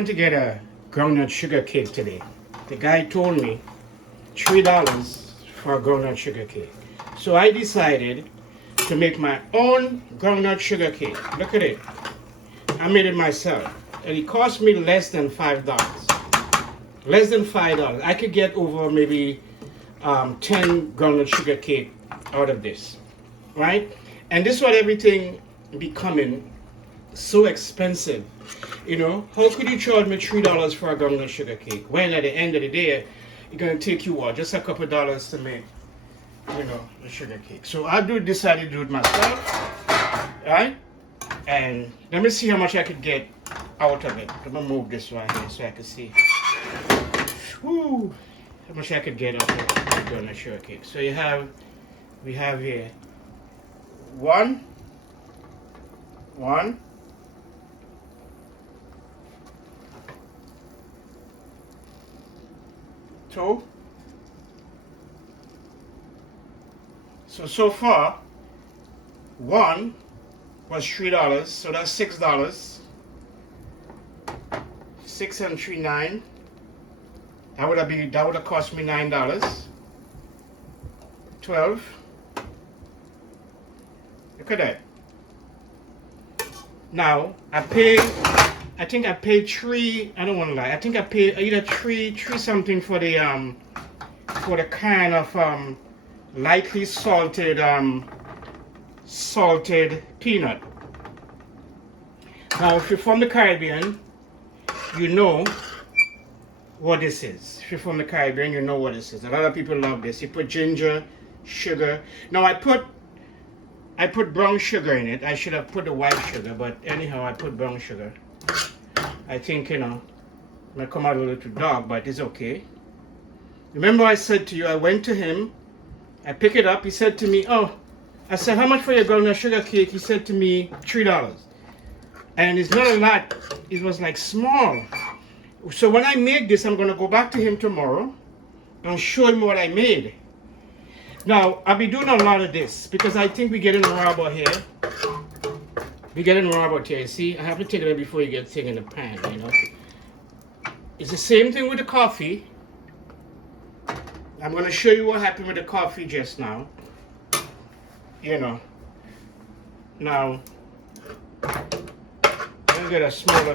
To get a groundnut sugar cake today. The guy told me $3 for a groundnut sugar cake. So I decided to make my own groundnut sugar cake. Look at it. I made it myself. And it cost me less than $5. Less than $5. I could get over maybe 10 groundnut sugar cake out of this. Right? And this is what everything becoming so expensive. You know, how could you charge me $3 for a groundnut sugar cake when at the end of the day it's gonna take you what, just a couple dollars to make, you know, the sugar cake. So I decided to do it myself, right? And let me see how much I could get out of it. I'm gonna move this right here so I can see. Woo, how much I could get out of the groundnut sugar cake. So we have here one. 2. So far, 1 was $3, so that's $6. 6 and 3, 9. That would have cost me $9. 12. Look at that. Now I think I paid 3. I don't want to lie. I think I paid either 3 something for the kind of lightly salted peanut. Now, if you're from the Caribbean, you know what this is. If you're from the Caribbean, you know what this is. A lot of people love this. You put ginger, sugar. Now I put brown sugar in it. I should have put the white sugar, but anyhow, I put brown sugar. I think, you know, it might come out a little too dark, but it's okay. Remember I said to you, I went to him, I picked it up, he said to me, oh, I said, how much for your groundnut sugar cake? He said to me, $3. And it's not a lot, it was like small. So when I make this, I'm gonna go back to him tomorrow and show him what I made. Now, I'll be doing a lot of this because I think we're getting raw about here. We're getting raw about here. See, I have to take it out before you get thing in the pan, you know. It's the same thing with the coffee. I'm going to show you what happened with the coffee just now. You know. Now, let me get a smaller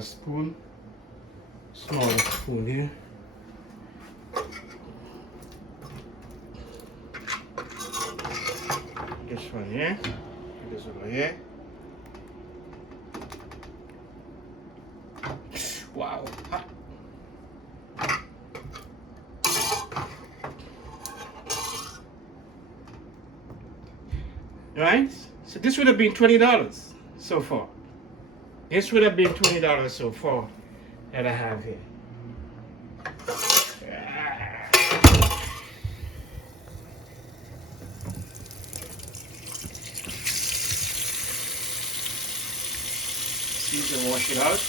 spoon. Smaller spoon here. This one here, this over here. Wow. Right? So this would have been $20 so far. This would have been $20 so far that I have here. You can wash it out.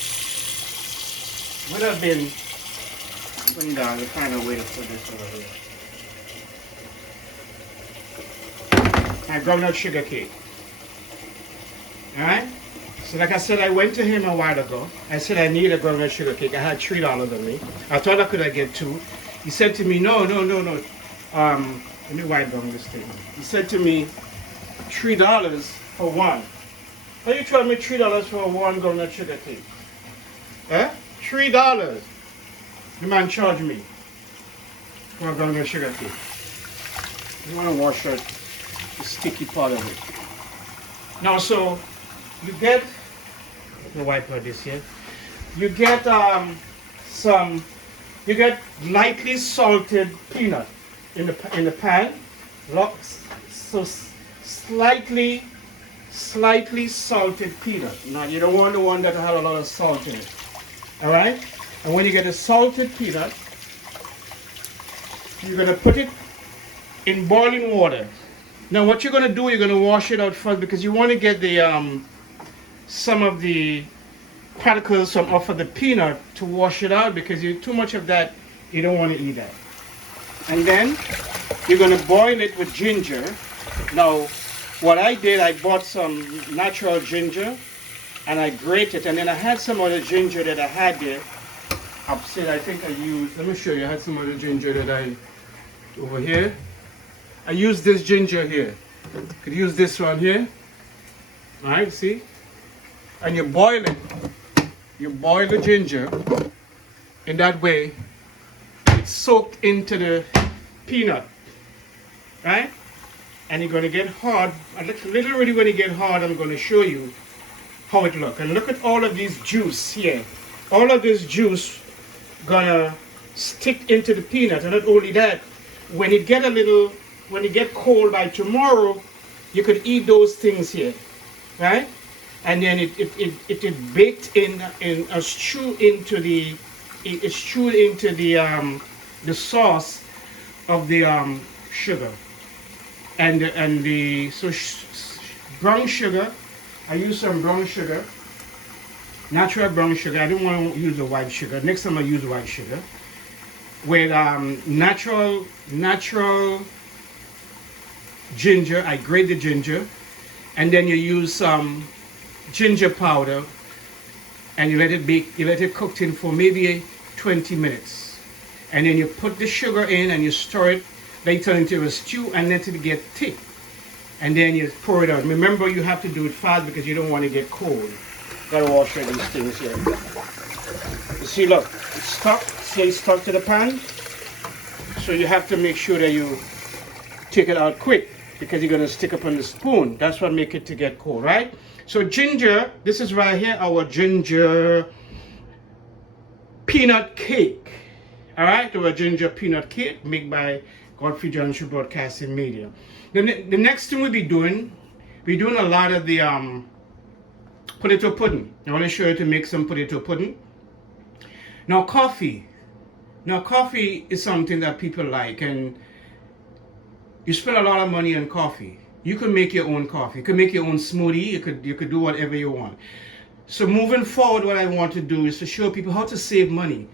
Would have been $20 to find a way to put this over here. My groundnut sugar cake. Alright? So like I said, I went to him a while ago. I said I need a groundnut sugar cake. I had $3 on me. I thought I could get 2. He said to me, no. Let me wipe down this thing. He said to me, $3 for 1. How you charge me $3 for 1 groundnut sugar cake? Eh? $3. The man charged me for a groundnut sugar cake. You want to wash out the sticky part of it. Now, so you get, let me wipe out this here. You get you get lightly salted peanut in the pan. So slightly salted peanut. Now you don't want the one that has a lot of salt in it. Alright? And when you get a salted peanut, you're gonna put it in boiling water. Now what you're gonna do, you're gonna wash it out first because you want to get the some of the particles from off of the peanut to wash it out, because you too much of that, you don't want to eat that. And then you're gonna boil it with ginger. Now what I did, I bought some natural ginger and I grate it, and then I had some other ginger that I had there upstairs. I think I used, let me show you, I had some other ginger that over here. I used this ginger here. Could use this one here. Alright, see? And you boil it. You boil the ginger. In that way, it's soaked into the peanut. Right? And you're going to get hard. Literally when you get hard, I'm going to show you how it looks. And look at all of these juice here. All of this juice gonna stick into the peanut. And not only that, when it get cold by tomorrow, you could eat those things here, right? And then it baked in a stew into the the sauce of the sugar and the brown sugar. I use some brown sugar, natural brown sugar. I don't want to use the white sugar. Next time I use white sugar with natural ginger. I grate the ginger, and then you use some ginger powder, and you let it bake. You let it cook in for maybe 20 minutes, and then you put the sugar in and you stir it. Then you turn it into a stew and let it get thick, and then you pour it out. Remember, you have to do it fast because you don't want to get cold. Gotta wash all these things here. You see, look, it's stuck. See, it's stuck to the pan. So you have to make sure that you take it out quick, because you're gonna stick up on the spoon. That's what make it to get cold, right? So ginger, this is right here, our ginger peanut cake. All right, our ginger peanut cake made by Godfrey Johnson Broadcasting Media. The next thing we're doing a lot of the potato pudding. I want to show you to make some potato pudding. Now coffee is something that people like, and you spend a lot of money on coffee. You can make your own coffee. You can make your own smoothie. You could do whatever you want. So moving forward, what I want to do is to show people how to save money.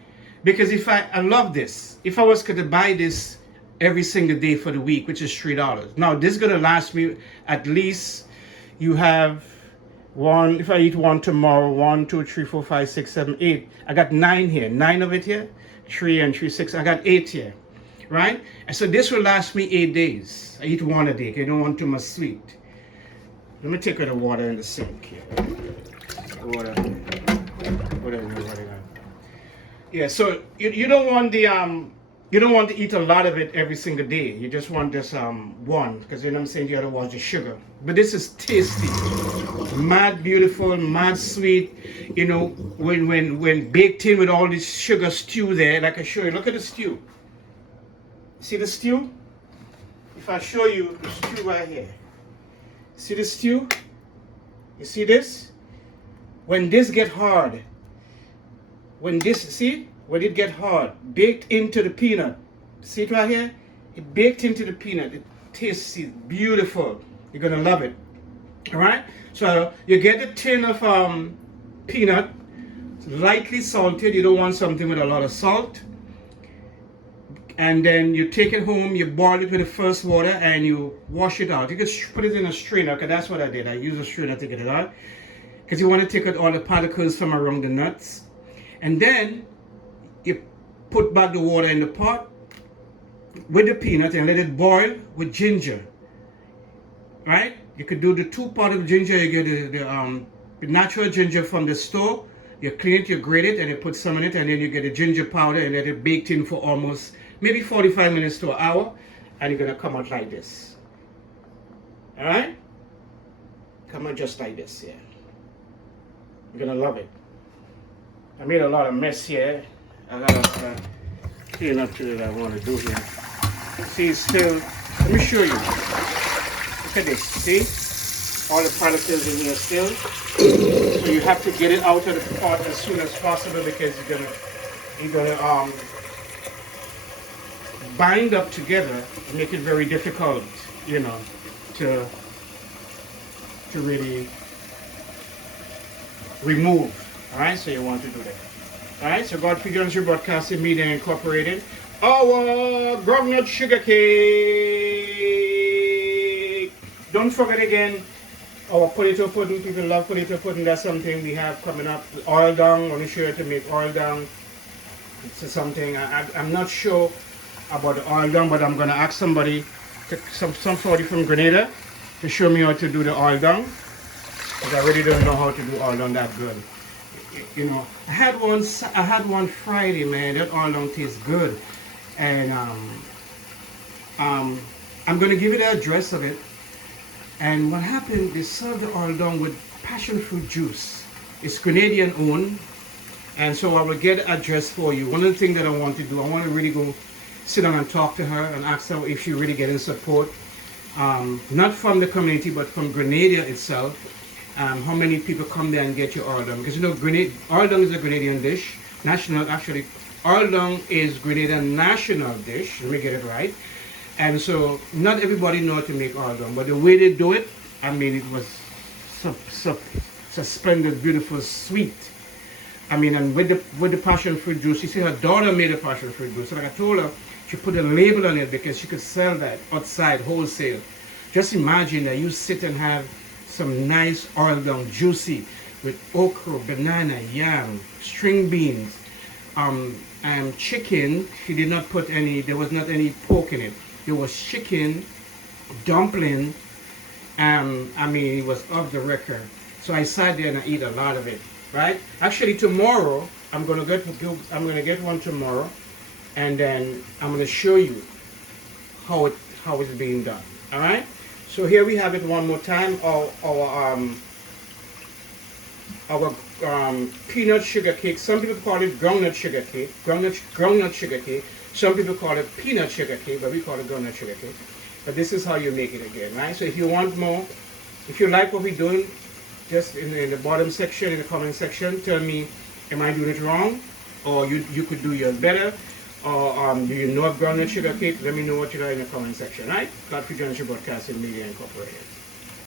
Because I love this. If I was going to buy this every single day for the week, which is $3. Now this is going to last me at least, you have one, if I eat one tomorrow, 1, 2, 3, 4, 5, 6, 7, 8. I got 9 here. 9 of it here. 3 and 3, 6. I got 8 here. Right? And so this will last me 8 days. I eat one a day. I don't want too much sweet. Let me take out the water in the sink here. Water. Yeah, so you don't want the you don't want to eat a lot of it every single day. You just want just one, because you know what I'm saying, you gotta watch the sugar. But this is tasty. Mad beautiful, mad sweet. You know, when baked in with all this sugar stew there, like I show you, look at the stew. See the stew? If I show you the stew right here. See the stew? You see this? When this get hard, when it get hard, baked into the peanut. See it right here? It baked into the peanut. It tastes beautiful. You're gonna love it. All right? So you get a tin of peanut, lightly salted. You don't want something with a lot of salt. And then you take it home, you boil it with the first water, and you wash it out. You can put it in a strainer, because that's what I did. I used a strainer to get it out, because you want to take out all the particles from around the nuts. And then you put back the water in the pot with the peanut and let it boil with ginger. Right? You could do the 2 parts of ginger. You get the natural ginger from the store. You clean it, you grate it, and you put some in it, and then you get the ginger powder and let it bake in for almost maybe 45 minutes to an hour, and you're gonna come out like this. All right? Come out just like this, yeah. You're gonna love it. I made a lot of mess here. I gotta clean up to what I want to do here. See, it's still. Let me show you. Look at this. See, all the particles in here still. So you have to get it out of the pot as soon as possible, because you're gonna bind up together and make it very difficult, you know, to really remove. All right, so you want to do that. All right, so Godfrey Johnson Broadcasting Media Incorporated, our groundnut sugar cake. Don't forget again, Our potato pudding, people love potato pudding. That's something we have coming up. Oil down, I'm sure to make oil down. It's something I'm not sure about the oil down, but I'm gonna ask somebody, somebody from Grenada, to show me how to do the oil down. Because I really don't know how to do oil down that good. You know, I had one Friday, man. That oil down tastes good, and I'm gonna give you the address of it. And what happened, they served the oil down with passion fruit juice. It's Grenadian owned, and so I will get the address for you. One of the things that I want to do, I want to really go sit down and talk to her and ask her if she really getting support, not from the community, but from Grenada itself. How many people come there and get your oil down? Because you know, oil down is a Grenadian dish. National, actually, oil down is Grenadian national dish. Let me get it right. And so not everybody know how to make oil down, but the way they do it, I mean, it was suspended, beautiful, sweet. I mean, and with the passion fruit juice, you see her daughter made a passion fruit juice. So like I told her, she put a label on it because she could sell that outside wholesale. Just imagine that you sit and have some nice oil down, juicy, with okra, banana, yam, string beans, and chicken. She did not put any, there was not any pork in it. There was chicken, dumpling, I mean, it was off the record. So I sat there and I eat a lot of it, right? Actually, tomorrow, I'm gonna get one tomorrow, and then I'm gonna show you how it's being done. All right. So here we have it one more time. Our peanut sugar cake. Some people call it groundnut sugar cake. Groundnut sugar cake. Some people call it peanut sugar cake, but we call it groundnut sugar cake. But this is how you make it again, right? So if you want more, if you like what we're doing, just in the bottom section, in the comment section, tell me, am I doing it wrong? Or you could do yours better? Or do you know of groundnut sugar cake? Let me know what you like in the comment section, right? Platform Generation Broadcasting Media Incorporated.